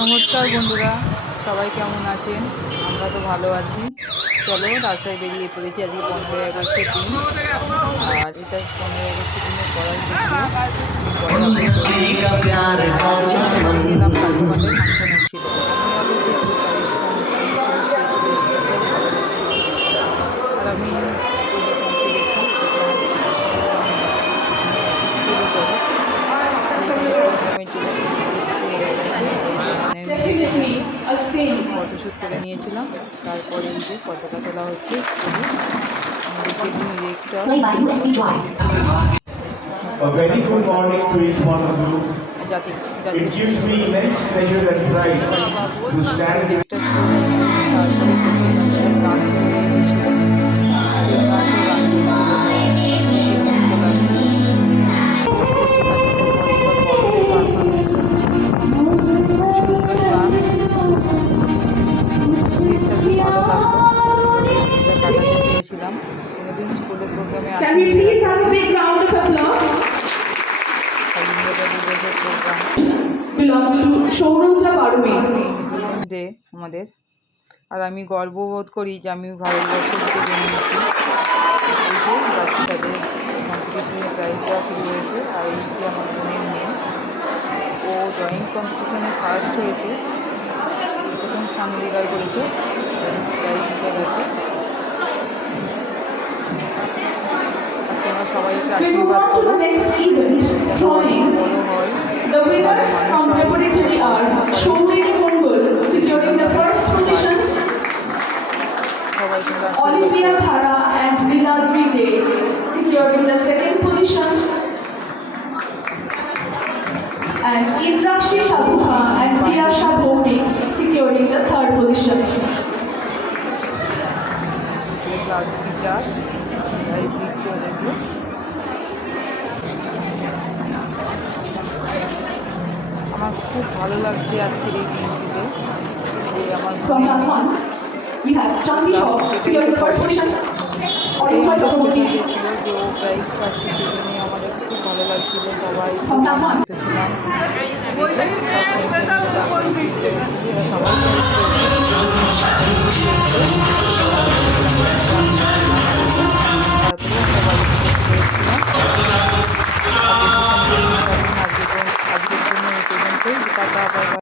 নমস্কার বন্ধুরা, সবাই কেমন আছেন? আমরা তো ভালো আছি। চলো, রাস্তায় বেরিয়ে পড়েছি আজকে পনেরোই আগস্টের দিন। আর এটা পনেরোই আগস্টের দিনে করার আর আমি ফটোশ্যুট করে নিয়েছিলাম। তারপরে যে পতাকা তোলা হচ্ছে স্কুলে। Director Showrooms of Arumi. Day আমাদের। আর আমি গর্ববোধ করি যে আমি ভারতবর্ষের দিকে জন্মেছি। বাচ্চাদের কম্পিটিশনে প্রাইজ দেওয়া শুরু হয়েছে। আর এই যে আমার বোনের মেয়ে ও ড্রয়িং কম্পিটিশনে ফার্স্ট হয়েছে। প্রথম স্থান অধিকার করেছে। প্রাইজ জিতে গেছে আর তোমরা সবাই একটু We move on to the next event. Drawing. The winners from হয় preparatory are Shomri Mongol securing the first position, Olivia Thara and Niladri De securing the second position, and Indrakshi Sadhuha and Priyasha Bhomik securing the third position. ভালো লাগছে আজকের এই দিনটিতে যে আমার From class one, we have Chanvi Shaw securing the first position. Oliver Bhomik ছিল যে ও prize পাচ্ছে সেজন্য আমাদের খুব ভালো লাগছিল সবাই খুব From class one. আনন্দিত ছিলাম